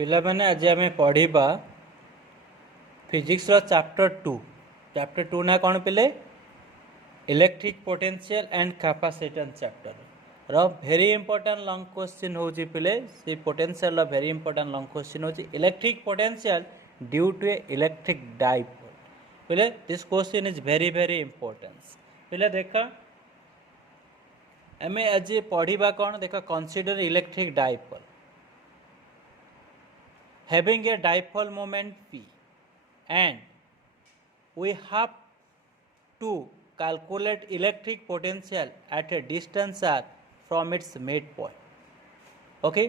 पिला माने आज आम पढ़ा फिजिक्स चैप्टर टू ना कौन पिले electric potential and capacitance chapter रो वेरी इंपोर्टेंट लॉन्ग क्वेश्चन हो पिले से potential very important long question हो electric potential due to a electric dipole पिले this question is very very important पिले देख आम आज पढ़ा कौन देख consider electric dipole having a dipole moment p and we have to calculate electric potential at a distance r from its midpoint okay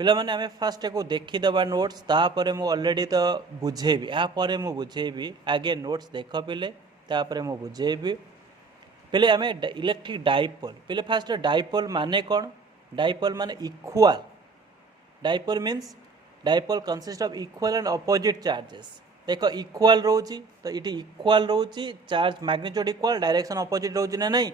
पिला माने आमे फास्ट को देखी दबा नोट्स तापरे मु ऑलरेडी तो बुझेबी आ परे मु बुझेबी आगे नोट्स देख पिले तापरे मु बुझेबी पिले आमे इलेक्ट्रिक डाइपोल पिले फास्ट डाइपोल माने कोन डाइपोल माने equal dipole means dipole consist of equal and opposite charges देखो इक्वल रोची तो ये इक्वल रोची charge magnitude equal direction opposite रोची ना नहीं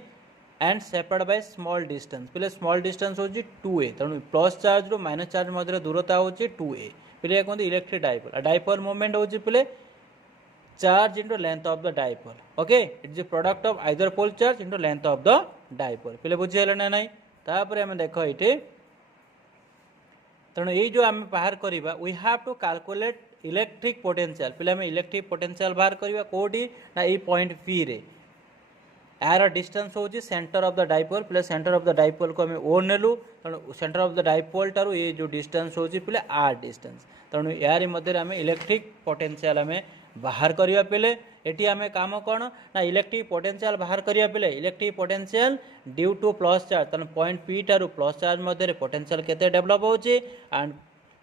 and separate by small distance पिले स्मॉल डिस्टेंस होची 2a तेणु प्लस चार्ज रो माइनस चार्ज मध्य दूरता होची 2a पिले कहते इलेक्ट्रिक डाइपोल डाइपोल मोमेंट होची पिले charge into length of the dipole okay it is product of either pole charge into length of the dipole पिले बुझिहेला ना नहीं तापर हम देखो ये तेणु ये जो आम बाहर करवा we have to calculate electric potential पे आम इलेक्ट्रिक पोटेंशियल बाहर करवा कौटी ना ये पॉइंट पी रे यार डिस्टेंस हूँ सेंटर ऑफ द डाइपोल पे सेंटर ऑफ द डाइपोल को आम ओ नेलु तेणु सेंटर ऑफ द डाइपोल ठारू ये जो डिस्टेंस हूँ पे आर डिस्टेंस तेणु यार मध्य आम इलेक्ट्रिक पोटेंशियल आम बाहर करवा पे एटी आम काम कौन ना इलेक्ट्रिक पोटेंशियल बाहर करवा पे electric potential due two plus charge तेना पॉइंट पी ठारू प्लस चार्ज मध्य पोटेंशियल केते डेवलप होची एंड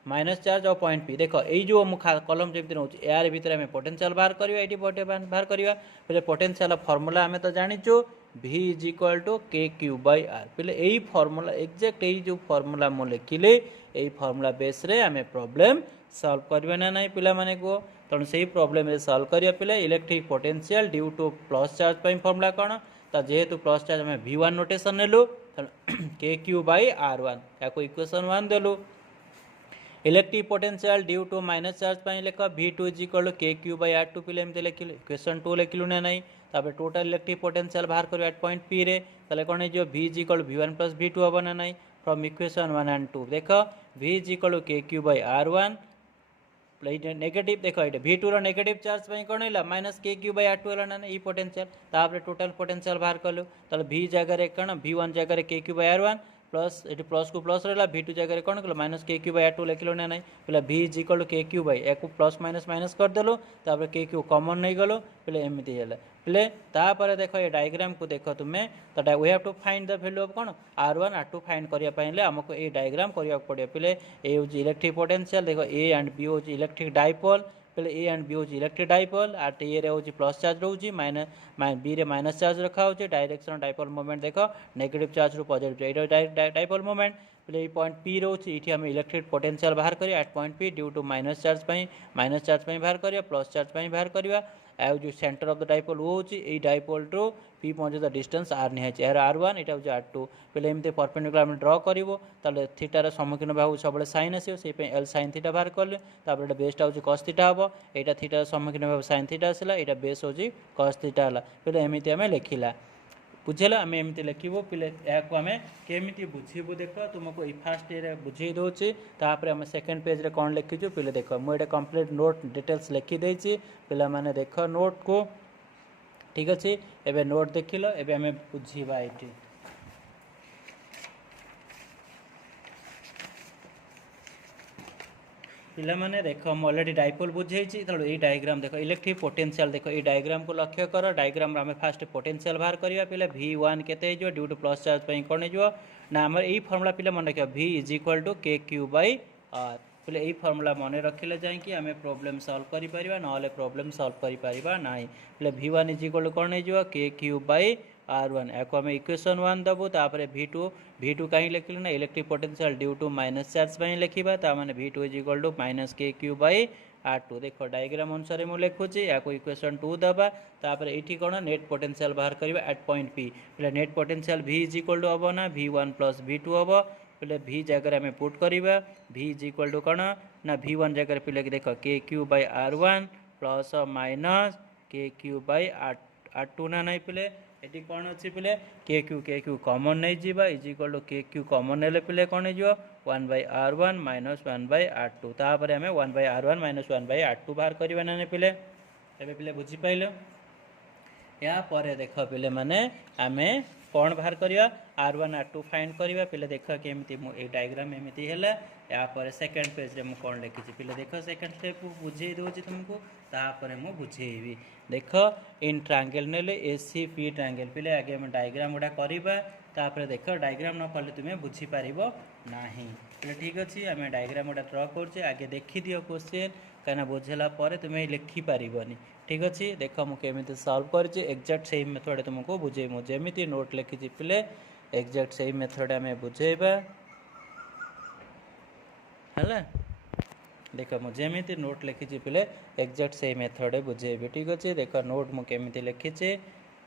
माइनस चार्ज और पॉइंट पी देख ये जो कलम जमी रोचे यार भितर आम पोटेंशियल बाहर करवा ये बाहर करवा पे पोटेंशियल फर्मूला आम तो जानीचु v is equal to K Q by R पे यही फर्मूला एक्जाक्ट यही जो फर्मूला मुझे लिखिले यही फर्मूला बेस रे आम प्रॉब्लम सॉल्व करवा ना नहीं पिला माने को तेणु से प्रॉब्लम सॉल्व करिया पिले electric potential due two plus charge पर फर्मूला कौन तो जेहेतु प्लस चार्ज आम v1 नोटेशन नेलु के क्यू बाई r1 या इक्वेशन 1 देलु electric potential due to minus charge पर लिख v2 is equal to K Q by r2 पे एमती लिखिले इक्वेशन 2 लिखिलु ना नहीं तापर टोटल इलेक्ट्रिक पोटेंशियल बाहर कर एट पॉइंट पी रे ताले कोन जो v is equal to v1 plus v2 हम ना नहीं फ्रॉम इक्वेशन 1 एंड 2 देख v is equal to K Q by r1 negative देखो ये v2 रो नेगेटिव चार्ज पे कौन है minus K Q by r2 है ना ये पोटेंशियल तापर टोटल पोटेंशियल बाहर कलु ताले v जगह कौन v1 जगह के क्यू बाई r1 प्लस ये प्लस को प्लस रहा v2 जगह कौन कल minus K Q by r2 लिखल ना नहीं पे v is equal to K Q by या प्लस माइनस करदेलु तापर के क्यू कॉमन नहीं गलो पे एमती है पे तापर देख ये डायग्राम को देख तुम्हें तो we have to find the value of कौन r1 r2 फाइंड करने आमको ये डायग्राम करने पड़े पे ए हूँ इलेक्ट्रिक पोटेंशियल देख ए एंड बी हूँ इलेक्ट्रिक डाइपोल पे ए एंड बी हूँ इलेक्ट्रिक डाइपोल आर ए रे हूँ प्लस चार्ज रोचे बी रे माइनस चार्ज रखा हो डायरेक्शन डाइपोल मोमेंट देख नेगेटिव चार्ज रू पॉजिटिव डाइपोल मोमेंट पे ये पॉइंट पी रोचे ये आम इलेक्ट्रिक पोटेंशियल बाहर करिया at point P due to minus charge बाहर करिया प्लस चार्ज बाहर करिया आउ जो सेंटर ऑफ द डाइपोल वो होची ए डाइपोल टू पी पहुँचे डिस्टेंस आर निहाची यार r1 यहाँ हूँ r2 पे एमती परपेंडिकुलर आम ड्र करूँ थीटार सम्मुखीन भाव सब साइन आसो से एल साइन थीटा बाहर कले तापर बेसटा हूँ कस थीटा हम यहाँ थीटार सम्मुखीन भाव साइन थीटा आसला यहाँ बेस हूँ कस थीटा है पे एमती आम लिखला बुझेला आम एमती लिखू पे यहाँ आम केमी बुझेबू देख तुमको ये फास्ट ये बुझे दूसरी तापर आम सेकेंड पेज रे कौन लिखीचु पे देख मुझे कंप्लीट नोट डिटेल्स लिखिदे पे मैंने देख नोट को ठीक अच्छे एबे नोट देखिल एबे आम बुझा ये पिला माने देख मुझे ऑलरेडी डाइपोल बुझे तेणु ये डायग्राम देख इलेक्ट्रिक पोटेंशियल देख ये डायग्राम को लक्ष्य कर डायग्राम आम फास्ट पोटेंशियल बाहर करवा पे v1 केते ड्यू टू प्लस चार्ज पे कौन हो ना आम यही फर्मूला पे मन रखा v is equal to K Q by R पे यही फर्मूला मन रखिले जाकि आम प्रॉब्लम सॉल्व करिपरिबा ना प्रॉब्लम सॉल्व करिपरिबा नाही पे v1 इज इक्वल टू कौन हो के क्यू बाई r1 या आम इक्वेशन 1 दबू तापर v2 कहीं लिखल ना electric potential due to minus charge लिखा ताने v2 is equal to minus K Q by r2 देख डायग्राम अनुसार मुझे लिखुची या इक्वेशन 2 दबा तापर ये कौन नेट पोटेंशियल बाहर करवा एट पॉइंट पी पे net potential v is equal to हम ना v1 प्लस v2 हम पिले v जगह आम पुट करवा v इज इक्वल टू कौन ना v1 जगह पिले देख K Q by r1 plus minus K Q by r2 ना नहीं पिले ये कौन अच्छी पिले के क्यू कमन नहीं जीवा is equal to K Q कमन ने पिले कौन हो 1 bye r1 minus 1 bye r2 तापर आम 1 bye r1 minus 1 bye r2 बाहर करवा ना पिले एबे पिले बुझीपाल या पर देख पिले माने आम कौन बाहर करवा r1 r2 फाइंड करवा पिले देख केमी डायग्राम एमती है यापर सेकेंड पेज रे कौन लिखी पिले देख सेकेंड स्टेप बुझे दूसरी तुमको तापर मु बुझेबी देख इन ट्रांगल ने एसी पी ट्रांगल पिले आगे हम डायग्राम गुड़ा करवा तापर देख डायग्राम न कले तुम्हें बुझीपार ना पिले ठीक अच्छे आम डायग्राम गुड़ा ड्र कर आगे देखी दियो क्वेश्चन कहीं बुझेला तुम्हें लिखिपारनि ठीक अच्छे देख मुझे सॉल्व कर एक्जाक्ट से मेथड तुमको बुझे मुझे नोट लिखी पिले एक्जाक्ट से मेथड आम बुझेबा है देख मुझे नोट लिखी पिले एक्जाक्ट से मेथड बुझेबी ठीक अच्छे देख नोट मुझे लिखी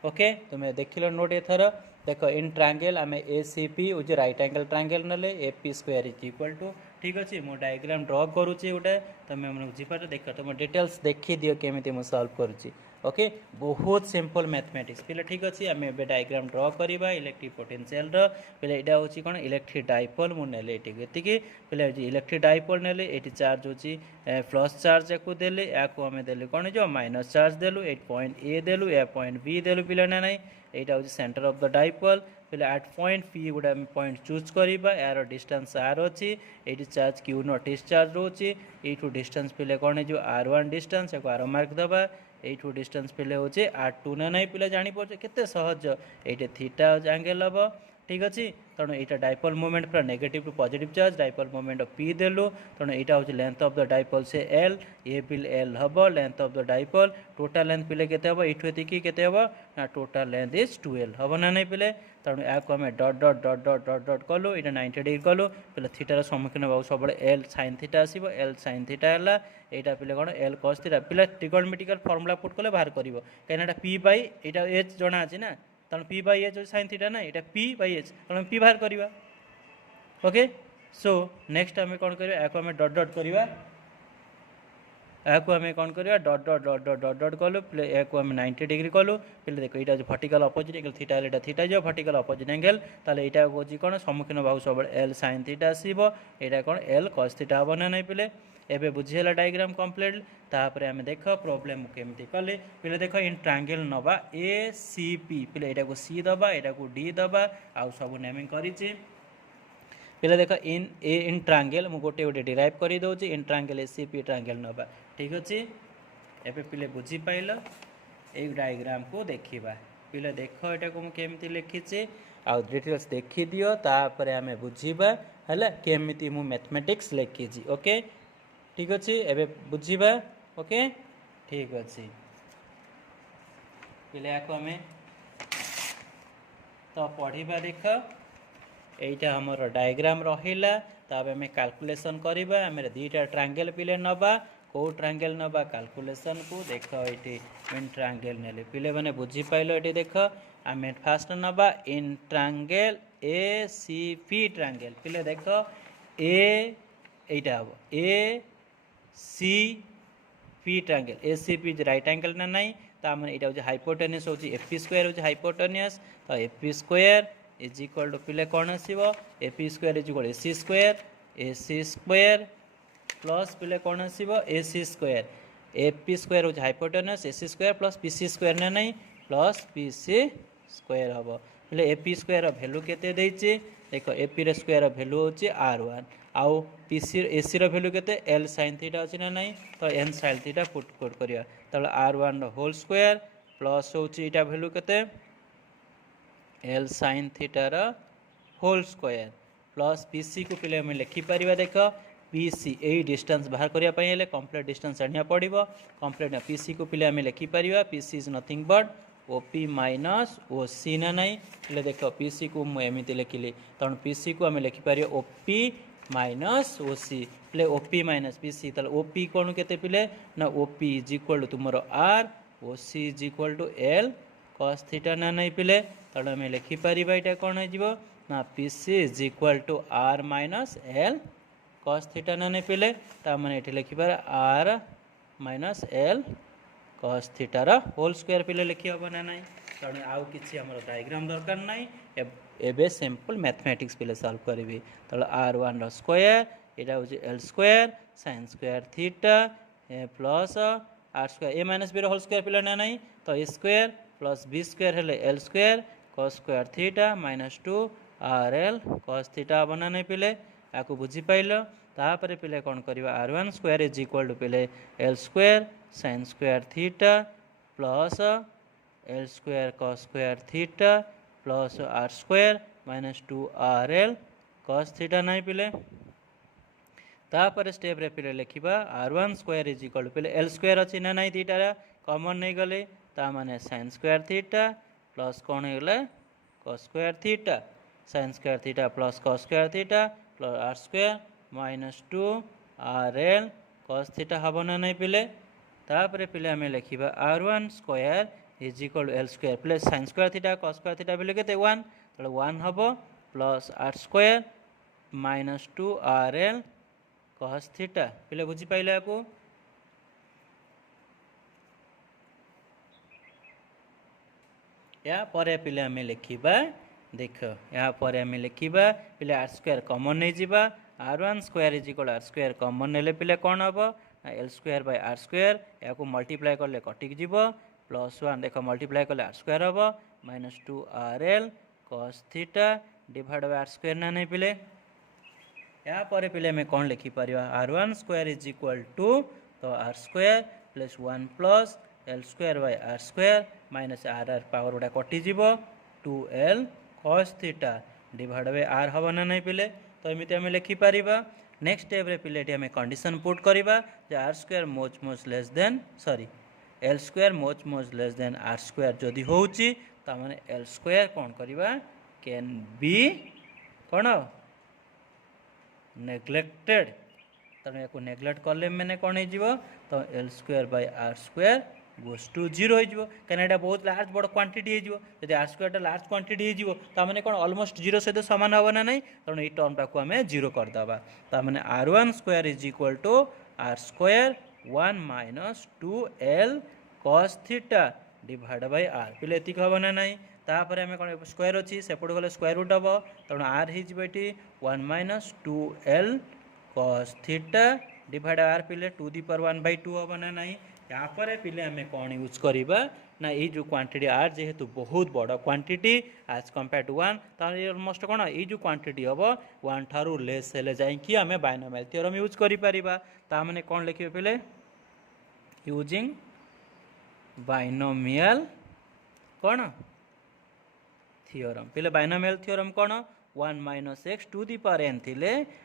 ओके तुम्हें देख लो नोट एथर देख इन ट्रांगल आम ए सी पी उज राइट एंगल ट्रांगल ना A P square is equal to ठीक अच्छे मु डायग्राम ड्र करुच्ची गोटे तुम बुझीपार देख तुम डिटेल्स देखी दियो केमी मुझे सॉल्व करुच्ची ओके बहुत सिंपल मैथमेटिक्स पिले ठीक अच्छे आम ए डायग्राम ड्र करवा इलेक्ट्रिक पोटेंशियल पे यहाँ हूँ कौन इलेक्ट्रिक डाइपोल मुझे ये पे इलेक्ट्रिक डाइपोल ने ये चार्ज होची प्लस चार्ज को देले या आम देलु कौन जो माइनस चार्ज देलु ए पॉइंट ए देलु या पॉइंट बी देलु पिले ना नहीं यहाँ हूँ सेंटर ऑफ द डाइपोल पे एट पॉइंट पी गोटे पॉइंट चूज करवा यार डिस्टेंस आर अच्छी ये चार्ज क्यू नॉट डिस्चार्ज रोचे यू डिस्टेंस पिले कौन जो r1 डिस्टेंस या आर मार्क दबा यू डिस्टेंस पिले हूँ r2 ना नहीं पिले जापर के सहज ये थीटा एंगल हम ठीक अच्छे तेणु यहाँ डाइपोल मूवमेंट पूरा negative to positive charge dipole movement P देलु तेणु यहाँ हूँ लेंथ ऑफ द डाइपोल से एल ए बिल एल हम length of the dipole total length पिले केते हम ये केते हम ना टोटाल लेंथ इज 12 हम ना नहीं पिले तेणु या आम डट डट डट डट डट डट कलु ये 90 डिग्री कलु पे थीटार सम्मुखीन होगा सब एल साइन थीटा आसो एल साइन थीटा है यहाँ पे कौन एल कस थीटा पे ट्रिगोनोमेट्रिकल फर्मुला पुट कले बाहर कर कहीं पी बाई यहाँ एच जना अच्छे ना तेणु P by h sine theta ना यहाँ पी बाई एच तेणु पी बाहर करवा ओके सो नेक्स्ट आम कौन कर आम डट डट करवा आम कौन कर डट डट डट डट डट डट कलु पे या आम 90 डिग्री कलु पे देख यहाँ भर्टिकल अपोजिट एंगल थीटा है थीटा जो भर्टिकल अपोजिट एंगल ताले यहाँ हूँ कौन सम्मुखीन भाव सब एल साइन थीटा आसो यहाँ कौन एल कस थीटा हम ना नहीं पे एबे बुझीगला डायग्राम कंप्लीट तापर आम देख प्रोब्लेम केमती कले पे देख इन ट्रांगल नवा ए सी पी पे यहाँ को सी दबा यहाँ को डी दबा आउ सब नेमिंग करी पे देख इन ट्रांगल मुझे गोटे गोटे डिराइव कर दूसरी इन triangle A C P triangle नवा ठीक अच्छे एबे पिले बुझीपाल ये डायग्राम को देखा पिले देख यहाँ को मुझे लिखी आउ डिटेल्स देखी दियो तापर आम बुझा है केमी मु मैथमेटिक्स लिखी ओके ठीक अच्छे एबे बुझीबा ओके ठीक अच्छे पिले आम तो पढ़ा देख यहाँ हमर डायग्राम रहिला तब आम कैलकुलेशन करवा आम दुईटा ट्रांगल पिले नवा कौ ट्रांगल नवा कैलकुलेशन को देख ये इन ट्रांगल ने पिले मैंने बुझीपाल ये देख आम फास्ट नवा इन triangle A C P triangle पिले देख ए यहाँ हम A C P triangle A C P right angle ना नहीं तो आम यहाँ हूँ हाइपोटेनियस हूँ एपी स्क्वायर हूँ हाइपोटेनियस तो AP square is equal to पिले कौन आसो AP square is equal A C square plus पिले कौन आसो A C square AP square हूँ hypotenuse A C square plus P C square ना नहीं प्लस पी सी स्क्वायर हम पे एपी स्क्वायर वैल्यू केते देख एपी स्क्वायर वैल्यू हूँ r1 आउ पीसी एसी वैल्यू के एल साइन थीटा अच्छी ना नहीं तो एन साइन थीटा पुट करवा तब r1 होल स्क्वायर प्लस हूँ यहाँ वैल्यू के एल साइन थीटार होल स्क्वायर प्लस पीसी को पिले हमें लिखिपार देख पीसी यही डिस्टेंस बाहर करने कंप्लीट डिस्टेंस जाना पड़ो कंप्लीट पीसी को पिले हमें लिखिपार PC is nothing but OP minus OC ना नहीं पे देख पीसी को मुझे लिखिली तेणु पीसी को आम लिखिपार ओपी माइनस ओसी पे ओपी माइनस पीसी ताले ओपी कौन के पिले ना ओपी इज इक्वल टू तुम R OC is equal to L cos theta ना नहीं पिले तेणु आम लिखिपार यहाँ कौन हो ना PC is equal to R minus L cos theta ना नहीं पिले ताମାନେ ଏଠି ଲେଖିବାର आर माइनस एल कॉस थीटार होल स्क्वायर पिले लिखी हम ना ना तेणु आउ कि डायग्राम दरकार ना एबे सिंपल मैथमेटिक्स पिले सॉल्व करी तो आर वन स्क्वायर यहाँ हूँ L square sine square theta plus R square A minus B whole square पिले ना ना तो A square plus B square हेले L square cos square theta minus 2 R L cos theta हम ना नहीं पिले आपको बुझीपाल तापर पिले कौन करवा R one square is equal to पिले L square sine square theta plus L square cos square theta plus R square minus 2 R L cos theta नहीं पिले तापर स्टेप रे पिले लिखा R one square is equal to पिले L square अच्छी ना नहीं थीटा कॉमन नहीं गले ताने साइन स्क्वायर थीटा प्लस कौन होगा cos square theta sine square theta plus cos square theta plus R square minus 2 R L cos theta हम ना नहीं पिले तापर पिले आम लिखा R one square is equal to L square plus sine square theta cos square theta पिले के 1 तो 1 हम plus R square minus 2 R L cos theta पिले बुझीपाइले आपको या परे पिले आम लिखा देख या पर आम लिखा पिले आर स्क्वायर कॉमन नहीं जावा R one square is equal R square common नेले पिले कौन हम L square by R square या मल्टीप्लाई कले कटिक जीव प्लस 1 देख मल्टीप्लाई कले आर स्क्वायर हम minus 2 R L cos theta divide by R square ना नहीं पिले या पर पिले आम कौन लिखिपर R one square is equal to तो R square plus 1 plus L square by R square minus R R power गुड़ा कटिजीव 2l cos theta divide by R हम ना नहीं पिले तो एमती आम लिखिपर नेक्स्ट स्टेप रे पिले आम कंडीशन पुट करवा आर स्क्वायर मोच less than sorry L square मोच लेस देन आर स्क्वायर जदि होची तामाने एल स्क्वायर कौन करवा कैन बी कौन नेग्लेक्टेड तेणु या नेग्लेक्ट कले मैंने कौन हो तो L square by R square goes to 0 हो कहीं बहुत लार्ज बड़ क्वांटिटी हो आर स्क्वायर लार्ज क्वांटिटी हो मैंने कौन ऑलमोस्ट 0 सहित सामान हम ना नहीं तेणु ये टर्म टाक आम 0 करदे ताने R one square is equal to R square 1 minus 2l cos theta divide by R पिले एतिक हम ना नहीं तापर आम कौन स्क्वायर अच्छी सेपट गले स्क्वायर रूट हम तेणु आर हो 1 minus 2l cos theta divide R पिले 2 दी पावर 1/2 हम ना नहीं यापर पिले आम कौन यूज करवा ना ये जो क्वांटिटी आर जेहेतु बहुत बड़ quantity as compare to 1 almost कौन ये जो क्वांटिटी हम 1 ठारू लेस हेले जाइए आम बायनोमियल थ्योरम यूज करें कौन लिखे पिले यूजिंग बायनोमियल कौन थ्योरम पिले बायनोमियल थ्योरम कौन 1 minus X to the power N थी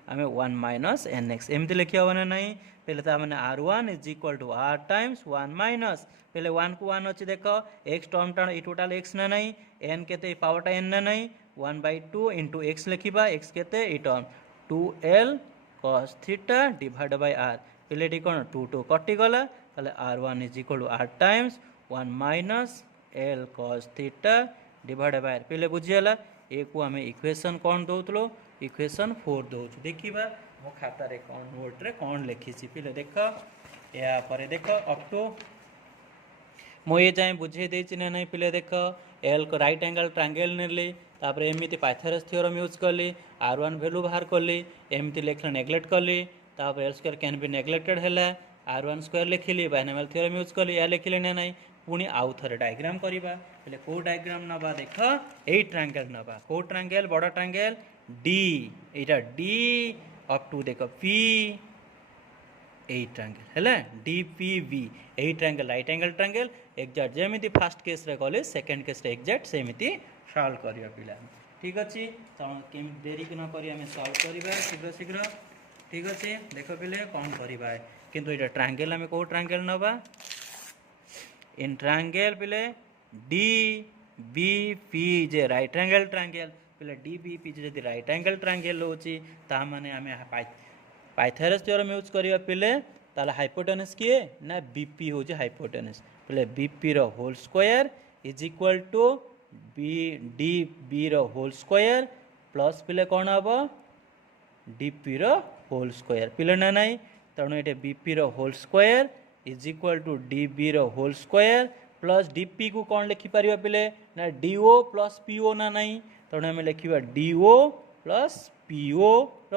आम 1 माइनस एन एक्स एमती लिखी हम ना नहीं पहले तो मैंने R one is equal to R times 1 minus पहले 1 को 1 अच्छी देख एक्स टर्म टाण ये टोटाल एक्स ना नहीं एन के पावरटा एन ना नहीं 1/2 इंटू एक्स लिखा एक्स के term 2l cos theta divide by R पहले टी कौन 2 2 कटिगला R one is equal to R times 1 minus L cos theta divide by R पहले बुझीगला ए को आम इक्वेशन कौन दौलो इक्वेशन 4 दौर देखा मो खातार कौन नोट रे कौन लिखी पिले देख यापर देख अप टू मो ये जाए बुझे देना नहीं पिले देख एल को राइट एंगल ट्रायंगल नेली तापर एमती पाइथागोरस थ्योरम यूज कली आर वन वैल्यू बाहर कली एमती लिखले नेग्लेक्ट कली तापर L square can be neglected है आर वन स्क्वायर लिखिली बायनोमियल थ्योरम यूज कली या लिखिले ना नहीं पुणी आउ थे डायग्राम करवा पहले कौ डायग्राम नवा देख यही ट्रायंगल नवा कौ ट्रायंगल बड़ ट्रायंगल डी यहाँ डी अप टू देख पी यही ट्रायंगल है डी पी वी यही triangle right angle triangle exact जमी फास्ट केस रे कले सेकेंड केस रे एक्जाक्ट सेमती सॉल्व करवा पिला ठीक अच्छे देरी न कर सॉल्व करवा शीघ्र शीघ्र ठीक अच्छे देख पिले कौन करवा किंतु ये ट्रायंगल आम कौ ट्रायंगल नवा इन ट्रायंगल पिले D B P J right angle triangle पिले D B P J right angle triangle होची ता माने आमे पाइथागोरस थ्योरम यूज करिया पिले ताले हाइपोटेनस किए ना बीपी होची हाइपोटेनस पिले बीपी रो whole square is equal to B D B रो होल स्क्वायर प्लस पिले कौन हम डीपी होल स्क्वायर पिले ना नहीं तेणु ये BP whole square is equal to DB whole square plus DP को कौन लिखिपर पिले ना डीओ प्लस पीओ ना नहीं तेणु आम लिखा DO plus PO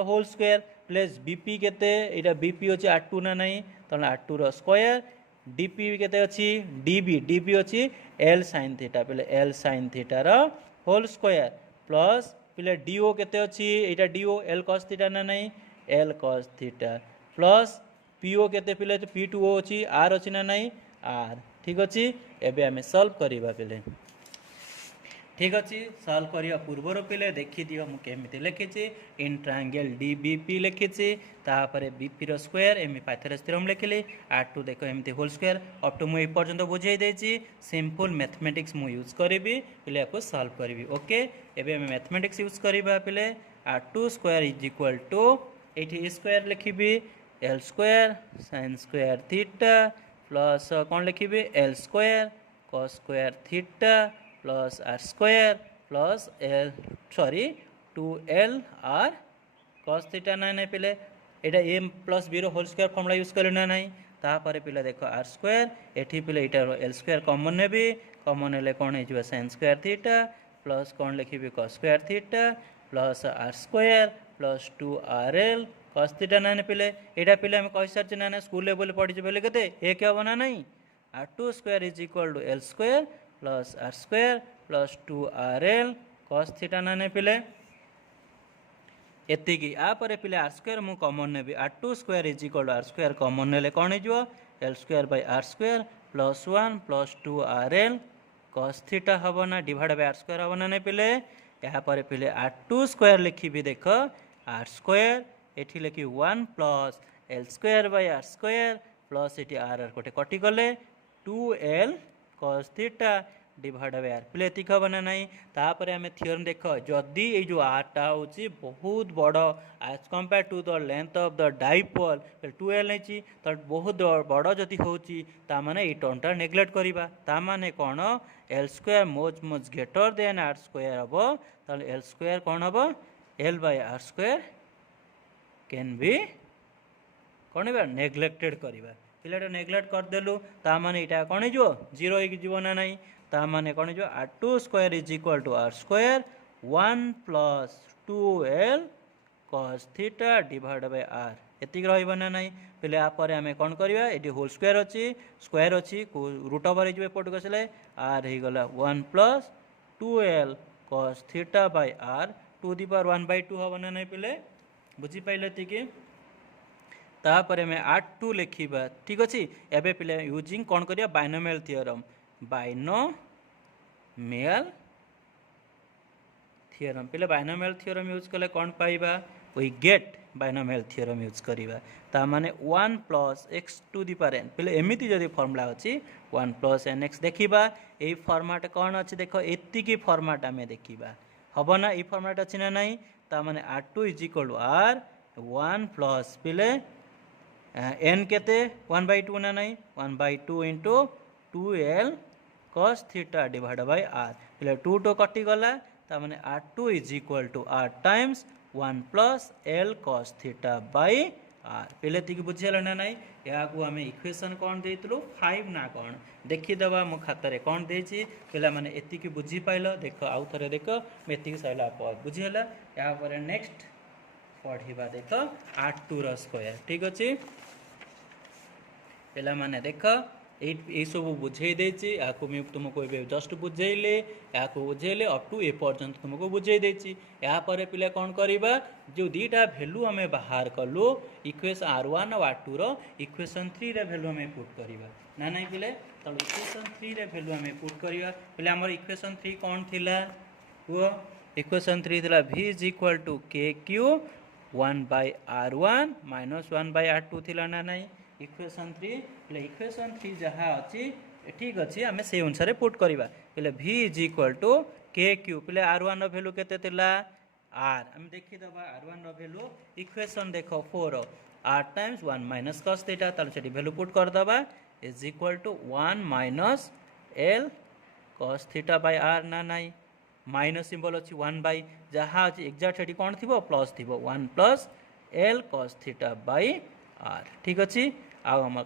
whole square plus BP केते यहाँ बीपी अच्छे R2 ना नहीं तेणु R2 स्क्वायर डीपी केते अच्छी डीबी अच्छी एल साइन थीटा पिले एल साइन थीटार होल स्क्वायर प्लस पिले डीओ केते अच्छी यहाँ डीओ एल कॉस थीटा ना नहीं L cos theta plus PO केते पिले P2O अच्छी आर अच्छी ना नहीं आर ठीक अच्छी एबे आमे सॉल्व करिबा पिले ठीक अच्छी सॉल्व करिया पूर्वर पिले देखि दियो मु केमिति लिखिछि इन ट्रायंगल डीबीपी लिखिछि तापरे बीपी रो स्क्वायर एमि पाइथागोरस थ्योरम लिखिली R2 देखो एमिति होल स्क्वायर अप टू मु ए पर्यंत बुझाई देछि सिंपल मैथमेटिक्स मु यूज करिवि पिले को सॉल्व करिवि ओके एबे हम मैथमेटिक्स यूज करिबा पिले R2 square is equal to एठी स्क्वायर लिखिबि L square sin square theta plus कौन लिखिबि L square cos square theta plus R square plus L sorry 2l r cos theta ना नहीं पिले एटा m plus b whole square formula use कर ना नहीं तापर पिले देखो आर स्क्वायर एठी पिले एटा एल स्क्वायर कॉमन नेबी कॉमन हेले कोन हे जिवो sin स्क्वायर थीटा प्लस कोन लिखिबि cos square theta plus R square plus 2rl cos theta ना पिले एटा पिले हम कहि सरछ ना स्कूल लेवल पढि जे बेले केते एक हो ना नहीं r2 square is equal to l square plus R square plus 2rl cos theta ना पिले एतिकी आ परे पिले आर स्क्वायर मु कॉमन नेबी r2 square is equal to R square common नेले कोन हे जिवो l square by R square plus 1 plus 2rl cos theta हबो ना डिवाइड बाय आर स्क्वायर हबो ना नै पिले यहाँ पर पिले r2 स्क्वायर लिखी भी देख आर स्क्वायर एठी लिखी 1 plus L square by R square plus एटी आर आर कोटे कटि गले 2l cos theta divide by R पिले एतिक हबो ना नहीं तापर हमें थ्योरम देख जदी ए जो आर टा होची बहुत बड़ as compare to the length of the dipole 2l नेची तो बहुत बड़ जदी होची ता माने ए टर्मटा नेग्लेक्ट करिबा ता माने कोन L square much much greater than R square हबो तो एल स्क्वायर कोन हबो L by R square can be कोन बा नेग्लेक्टेड करिबा पिलेटा नेग्लेक्ट कर देलु ता माने एटा कोन हे जो 0 हे जीवो ना नहीं ता माने कोन जो r2 square is equal to R square 1 plus 2l cos theta divide by r एतिक रहइबो ना नहीं पहिले आ परे हमें कोन करबा एटी होल स्क्वायर अछि रूट ओवर हे एपट गसले r हे गला 1 प्लस 2l cos थीटा बाय r टू दी पावर 1/2 हबो ना नहीं पहिले बुझी पाइले तिके तापर में r2 लिखिबा ठीक अछि एबे पिले यूजिंग कोन करिया बाइनोमियल थ्योरम पिले बाइनोमियल थ्योरम यूज कले कोन पाइबा we get binomial theorem use करिबा ता माने 1 plus x to the power n पिले एमिति जदी फार्मूला अछि 1 प्लस nx देखिबा एई फॉर्मेट कोन अछि देखो एति की फॉर्मेट हमें देखिबा हबो ना ई फॉर्मेट अछि ना नहीं ता माने r2 = r 1 प्लस पिले n केते 1/2 ना नहीं 1/2 into 2l cos theta divide by r पिले 2 तो कटि गला ता माने r2 = r times 1 plus l cos थीटा बाय r पिले तिक बुझियला ना नहीं या को हमें इक्वेशन कोन देइतलो 5 ना कोन देखि दबा मो खाता रे कोन देछि पिला माने एति की बुझी पाइलो देखो आउ थरे देखो मेति की सैला पर बुझियला या पर नेक्स्ट पढ़िबा देखो r2 रो स्क्वायर ठीक अछि पिला माने देखो ये सब बुझे देछि याको मैं तुमको जस्ट बुझेले याको बुझेले अप टू ए पर्यंत तुमको बुझे देछि या पर पिले कोन करबा जो दीटा वैल्यू हमें बाहर कलु इक्वेशन r1 और r2 रो इक्वेशन 3 रे वैल्यू हमें पुट करबा ना नहीं पिले तो इक्वेशन 3 रे वैल्यू हमें पुट करबा पिले हमर इक्वेशन 3 कोन थिला वो इक्वेशन 3 थिला v = kq 1/r1 - 1/r2 थिला ना नहीं इक्वेशन 3 ले इक्वेशन 3 जहाँ अच्छी ठीक अच्छी आम से अनुसार पुट करवा पहले v = kq पहले r1 रो वैल्यू केते थिला r हम देखि दबा r1 रो वैल्यू इक्वेशन देखो 4 r टाइम्स 1 - cos थीटा ताले सेठी वैल्यू पुट कर दबा = 1 - l cos थीटा बाय r ना नहीं माइनस सिंबल अच्छी 1 बाई जहाँ अच्छी एक्जाक्ट ये कौन थी प्लस थी 1 plus L cos theta by R ठीक अच्छे आम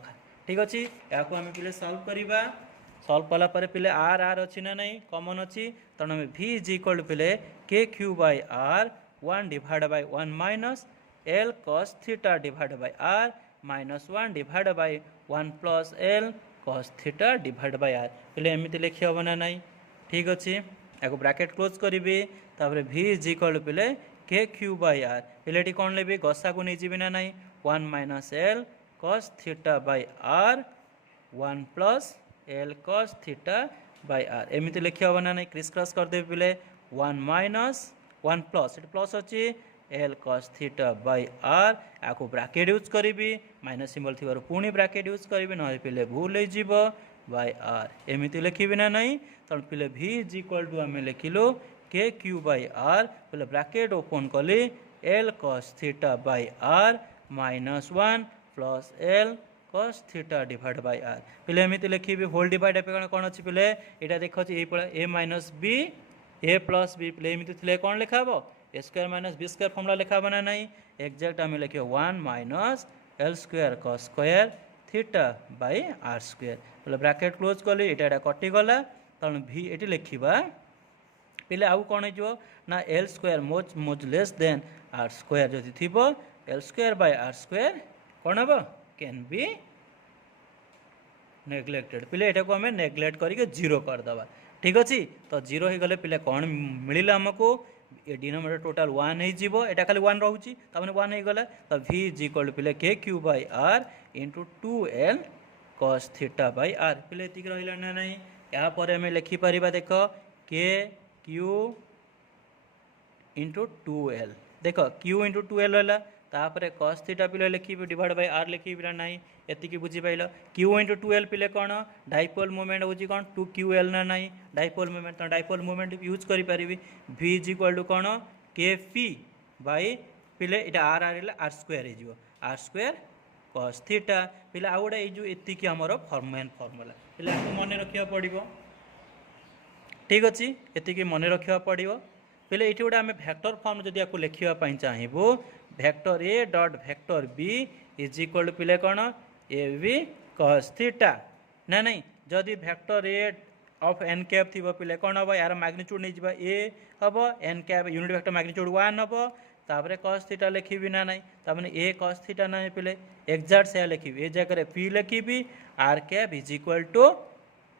ठीक अच्छे या पे सल्व करवा सल्व कला पे आर आर अच्छी ना नहीं कॉमन अच्छी तेणु आम v इज इक्वल टू पे K Q by R 1 divide by 1 minus L cos theta divide by R minus 1 divide by 1 plus L cos theta divide by R पे एमती लिखी हम ना नहीं ठीक अच्छे या ब्रैकेट क्लोज करी v इज इक्वल टू पे के क्यू बाई आर पे कौन लेबी गसा को नहीं जी ना नहीं 1 minus L cos theta by R 1 plus L cos theta by R एमती लिखी हम ना नहीं क्रिस क्रॉस करदे पे 1 माइनस 1 प्लस प्लस अच्छी L cos theta by R या ब्रैकेट यूज करी माइनस सिंबल थी पुणी ब्रैकेट यूज करी ना पे भूल हो बाई आर एमती लिखी ना नहीं तेणु पे v इज इक्वल टू आम लिखिलु के क्यू बाई आर पे ब्रैकेट ओपन कली L cos theta by R minus 1 plus L cos theta divide by R पे एमती लिखी होल डिवाइड कौन अच्छी पे यहाँ देख A minus B A plus B पे एमती थे कौन लिखा हे A square minus B square formula लिखा बना नहीं एक्जाक्ट आम लिखे 1 minus L square cos square theta by R square बोले ब्रैकेट क्लोज कली यहाँ कटिगला तेणु v ये लिखा पे आउ कौन हो ना एल स्क्वायर मोज मोज लेस देन आर स्क्वायर जदि थी L square by R square कौन हम कैन बी नेग्लेक्टेड पे यहाँ को आम नेग्लेक्ट करके जीरो करदे ठीक अच्छे तो जीरो हो गले पे कौन मिलला आमको ये डिनोमिनेटर टोटाल 1 हो यहाँ खाली 1 रोचे तमें 1 हो गला तो v इज इक्वल टू पे K Q by R into 2l cos theta by R पे ये रहा ना नहीं या आम लिखिपर देख के क्यू इंटू 2l देख क्यू इंटू 2l रहा तापर कॉस थीटा पे लिखी डिवाइड बाई आर लिखी ना एति बुझीपाल क्यू इंटू 2l पे कौन डाइपोल मूवमेंट हूँ कौन 2ql ना नहीं डाइपोल मूवमेंट तो डाइपोल मूवमेंट यूज करी v इज इक्वल टू कौन के पी बाई पे यहाँ आर आर आर स्क्वायर हो आर स्क्वायर कॉस थीटा पे आउ गोटे जो एतिक आमर मेन फर्मूला पे मन रखा पड़ो ठीक अच्छे एतिक मन रखा पड़ो पे ये गोटे आम वेक्टर फॉर्म जदि आपको लिखापी चाहबू vector A dot vector B is equal to पे कौन ए बी कॉस थीटा ना नहीं जदि vector A of N cap थी पे कौन हम यार मैग्नीट्यूड नहीं जावा ए हम N cap unit vector magnitude 1 हम तापर कॉस थीटा लिखी ना नहीं तार ए कॉस थीटा ना पे एक्जाक्ट से लिखी ए जगह पी लिखी R cap is equal to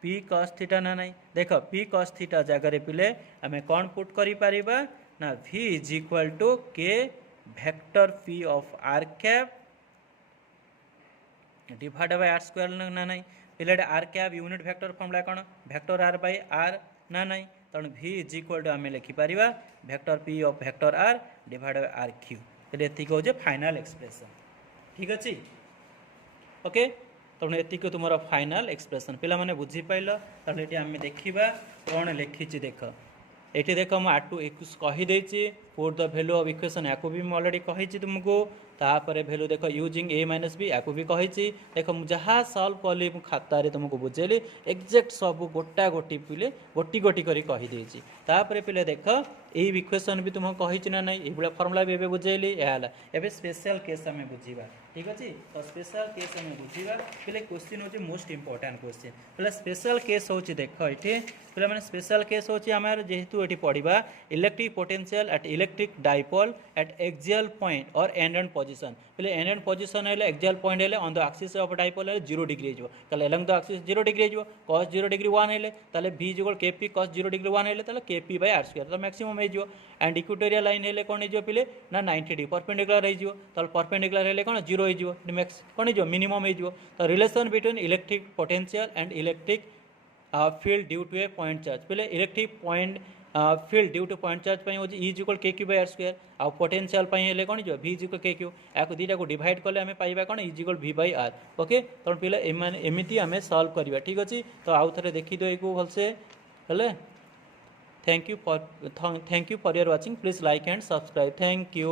P cos theta ना नहीं देख पी कॉस थीटा जगह पे आम कौन पुट कर ना v is equal to K vector P of R cap divide by R square ना नहीं पे R cap unit vector formula कौन वेक्टर आर बाय आर ना नहीं तेणु v इज इक्वल टू आम लिखिपर vector P of vector R divide by R cube ये हूँ फाइनाल एक्सप्रेशन ठीक अच्छे ओके तेणु ये तुम फाइनाल एक्सप्रेशन पे मैंने बुझीपाल तेणु ये आम देखा कौन लिखी देख ये देख मुझे कहीदे for the value of equation या भी मुझे अलरेडी कही तुमको तापर भैल्यू देख यूजिंग ए माइनस बी या भी कही देख मुझे जहाँ सल्व कली खातार तुमको बुझेली एक्जाक्ट सब गोटा गोटी पे गोटी गोटी कर कहीदे तापर पे देख ये इक्वेशन भी तुमको कही ना नहीं ये फर्मूला भी बुझेली एवं स्पेशल केस आम बुझा ठीक अच्छे तो स्पेशल केस आम बुझा पे क्वेश्चन हूँ मोस्ट इंपोर्टाट क्वेश्चन पे स्पेशल केस हूँ देख ये पे मैंने स्पेशल केस हूँ आम जेहेतु ये पढ़ा electric potential at electric dipole at axial point और एंड पोजिशन पे एंड पोजिशन है एक्सियल पॉइंट है on the axis of dipole 0 degree हो एलंग द एक्सिस 0 डिग्री हो कॉस 0 डिग्री 1 है v इक्वल के पी कॉस 0 डिग्री 1 है के पी बाय आर स्क्वायर तो मैक्सिमम हो एंड इक्वेटोरियल लाइन है कौन हो पे ना 90 डिग्री परपेंडिकुलर हो परपेंडिकुलर है कौन 0 हो मैक्स कौन हो मिनिमम हो तो relation between electric potential and electric field due to a point charge पे electric point field due to point charge हूँ is equal K Q by R square आ पोटेंशियल है कौन जो v is equal K Q या दुईटा को divide कले आम पाइबा कौन is equal v by R okay तेणु पे एमती आम सल्व करवा ठीक अच्छे तो आउ थे देखीद को भलसे हेले thank you for your watching please like and subscribe thank you.